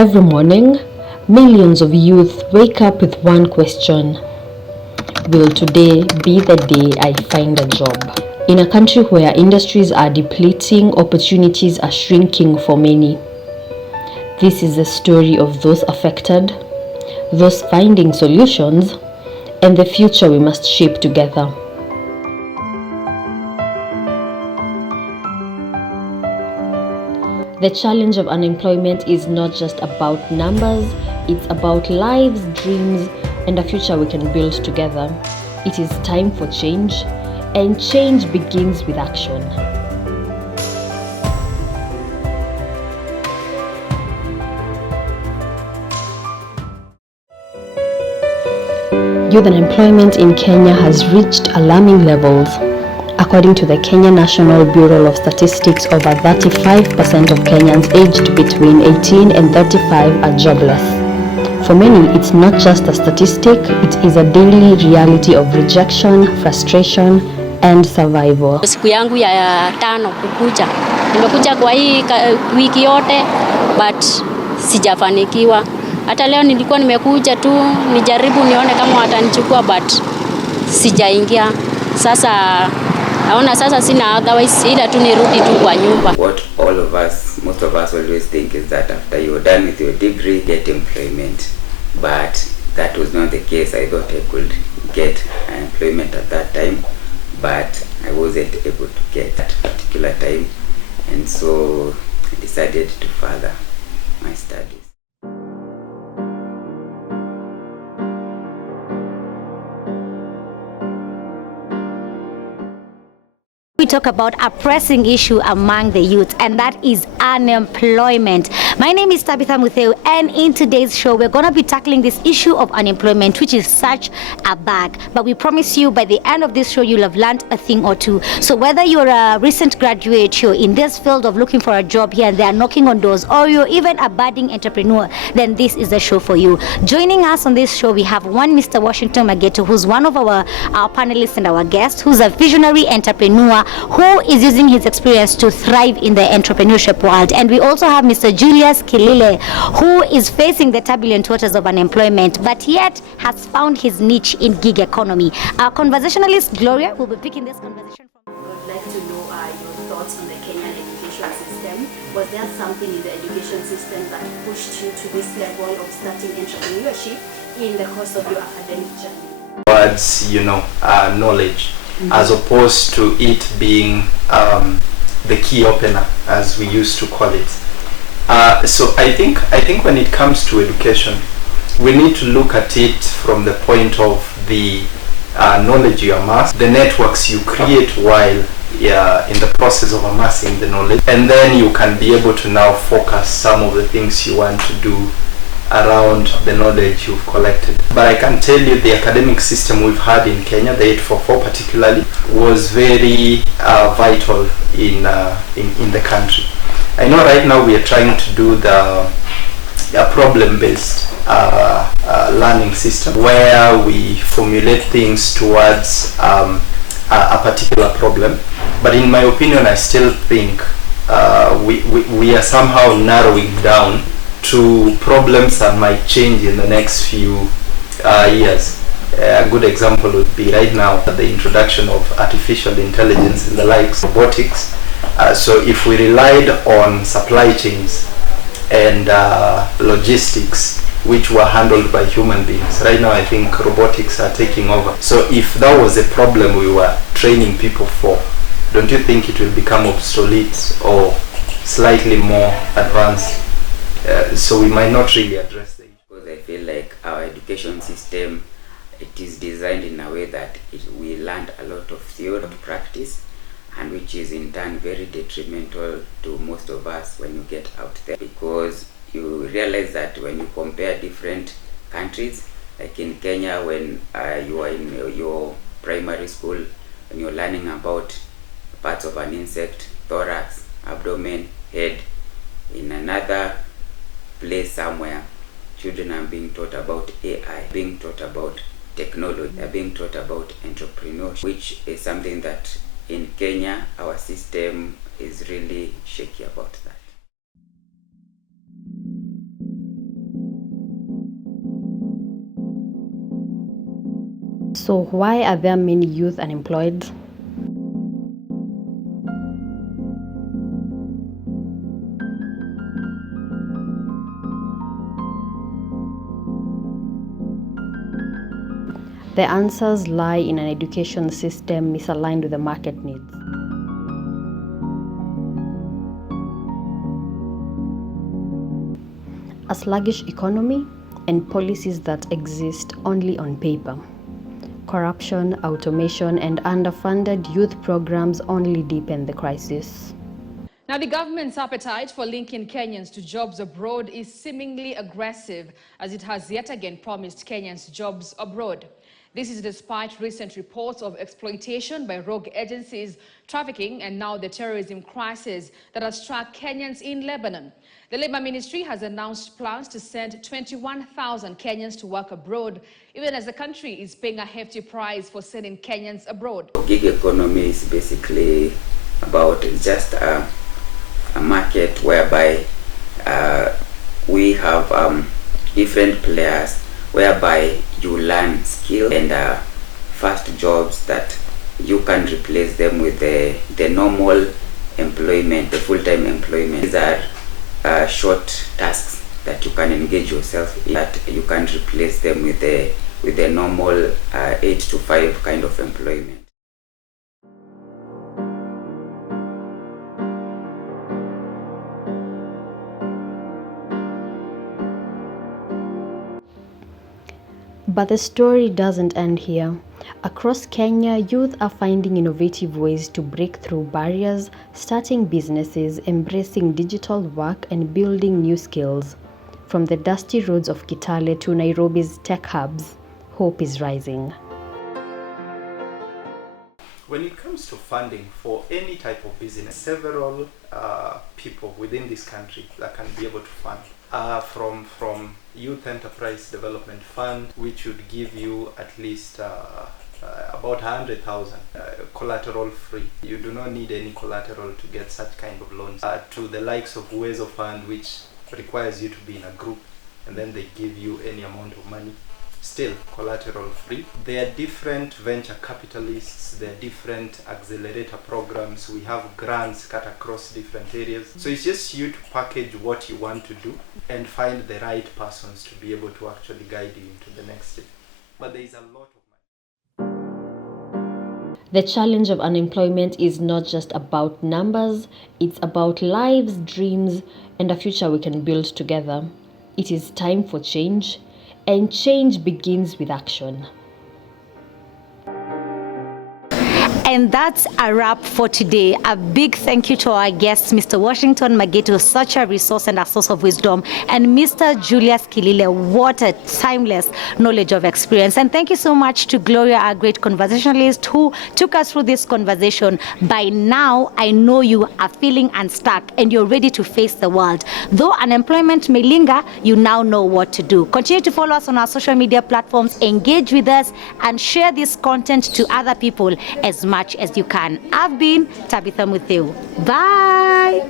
Every morning, millions of youth wake up with one question: will today be the day I find a job? In a country where industries are depleting, opportunities are shrinking for many. This is the story of those affected, those finding solutions, and the future we must shape together. The challenge of unemployment is not just about numbers, it's about lives, dreams, and a future we can build together. It is time for change, and change begins with action. Youth unemployment in Kenya has reached alarming levels. According to the Kenya National Bureau of Statistics, over 35% of Kenyans aged between 18 and 35 are jobless. For many, it's not just a statistic, it is a daily reality of rejection, frustration, and survival. Siku yangu ya tano kukuja. Nimekuja kwa hii wiki yote, but sijafanikiwa. Hata leo nilikuwa nimekuja tu nijaribu nione kama watanichukua, but sijaingia. Sasa naona sasa sina otherwise ila tu nirudi tu kwa nyumba. What most of us always think is that after you're done with your degree, get employment. But that was not the case. I thought I could get employment at that time, but I wasn't able to get at that particular time, and so I decided to further my studies. We talk about a pressing issue among the youth, and that is unemployment. My name is Tabitha Mutheu, and in today's show we're going to be tackling this issue of unemployment, which is such a bag. But we promise you by the end of this show you'll have learned a thing or two. So whether you're a recent graduate, you're in this field of looking for a job here and there, knocking on doors, or you're even a budding entrepreneur, then this is the show for you. Joining us on this show we have one Mr. Washington Mageto, who's one of our panelists and our guest, who's a visionary entrepreneur who is using his experience to thrive in the entrepreneurship world. And we also have Mr. Julius Kilile, who is facing the turbulent waters of unemployment, but yet has found his niche in gig economy. Our conversationalist Gloria will be picking this conversation from. I would like to know your thoughts on the Kenyan education system. Was there something in the education system that pushed you to this level of starting entrepreneurship in the course of your academic journey? Towards, knowledge, as opposed to it being the key opener, as we used to call it. So I think when it comes to education, we need to look at it from the point of the knowledge you amass, the networks you create while in the process of amassing the knowledge, and then you can be able to now focus some of the things you want to do around the knowledge you've collected. But I can tell you the academic system we've had in Kenya, the 844 particularly, was very vital in the country. I know right now we are trying to do the problem-based learning system, where we formulate things towards a particular problem. But in my opinion, I still think we are somehow narrowing down to problems that might change in the next few years. A good example would be right now the introduction of artificial intelligence and the likes, robotics. So if we relied on supply chains and logistics, which were handled by human beings, right now I think robotics are taking over. So if that was a problem we were training people for, don't you think it will become obsolete or slightly more advanced? So we might not really address the issue. Because I feel like our education system, it is designed in a way that we learned a lot of theory to practice, and which is in turn very detrimental to most of us when you get out there, because you realize that when you compare different countries, like in Kenya, when you are in your primary school, when you're learning about parts of an insect, thorax, abdomen, head, in another place somewhere, children are being taught about AI, being taught about technology, they're being taught about entrepreneurship, which is something that in Kenya our system is really shaky about that. So why are there many youth unemployed? The answers lie in an education system misaligned with the market needs. A sluggish economy and policies that exist only on paper. Corruption, automation, and underfunded youth programs only deepen the crisis. Now, the government's appetite for linking Kenyans to jobs abroad is seemingly aggressive, as it has yet again promised Kenyans jobs abroad. This is despite recent reports of exploitation by rogue agencies, trafficking, and now the terrorism crisis that has struck Kenyans in Lebanon. The Labour Ministry has announced plans to send 21,000 Kenyans to work abroad, even as the country is paying a hefty price for sending Kenyans abroad. Gig economy is basically about just a market whereby we have different players, whereby you learn skill and fast jobs that you can replace them with the normal employment, the full-time employment. These are short tasks that you can engage yourself in, that you can replace them with the normal 8 to 5 kind of employment. But the story doesn't end here. Across Kenya, youth are finding innovative ways to break through barriers, starting businesses, embracing digital work, and building new skills. From the dusty roads of Kitale to Nairobi's tech hubs, hope is rising. When it comes to funding for any type of business, several people within this country that can be able to fund. From Youth Enterprise Development Fund, which would give you at least about 100,000 collateral free. You do not need any collateral to get such kind of loans. To the likes of Uwezo Fund, which requires you to be in a group, and then they give you any amount of money, still collateral free. There are different venture capitalists, there are different accelerator programs, we have grants cut across different areas. So it's just you to package what you want to do and find the right persons to be able to actually guide you into the next step. But there is a lot of money. The challenge of unemployment is not just about numbers, it's about lives, dreams, and a future we can build together. It is time for change. And change begins with action. And that's a wrap for today. A big thank you to our guests, Mr. Washington Mageto, such a resource and a source of wisdom, and Mr. Julius Kilile, what a timeless knowledge of experience. And thank you so much to Gloria, our great conversationalist, who took us through this conversation. By now, I know you are feeling unstuck and you're ready to face the world. Though unemployment may linger, you now know what to do. Continue to follow us on our social media platforms, engage with us, and share this content to other people as much as you can. I've been Tabitha Mutheu. Bye.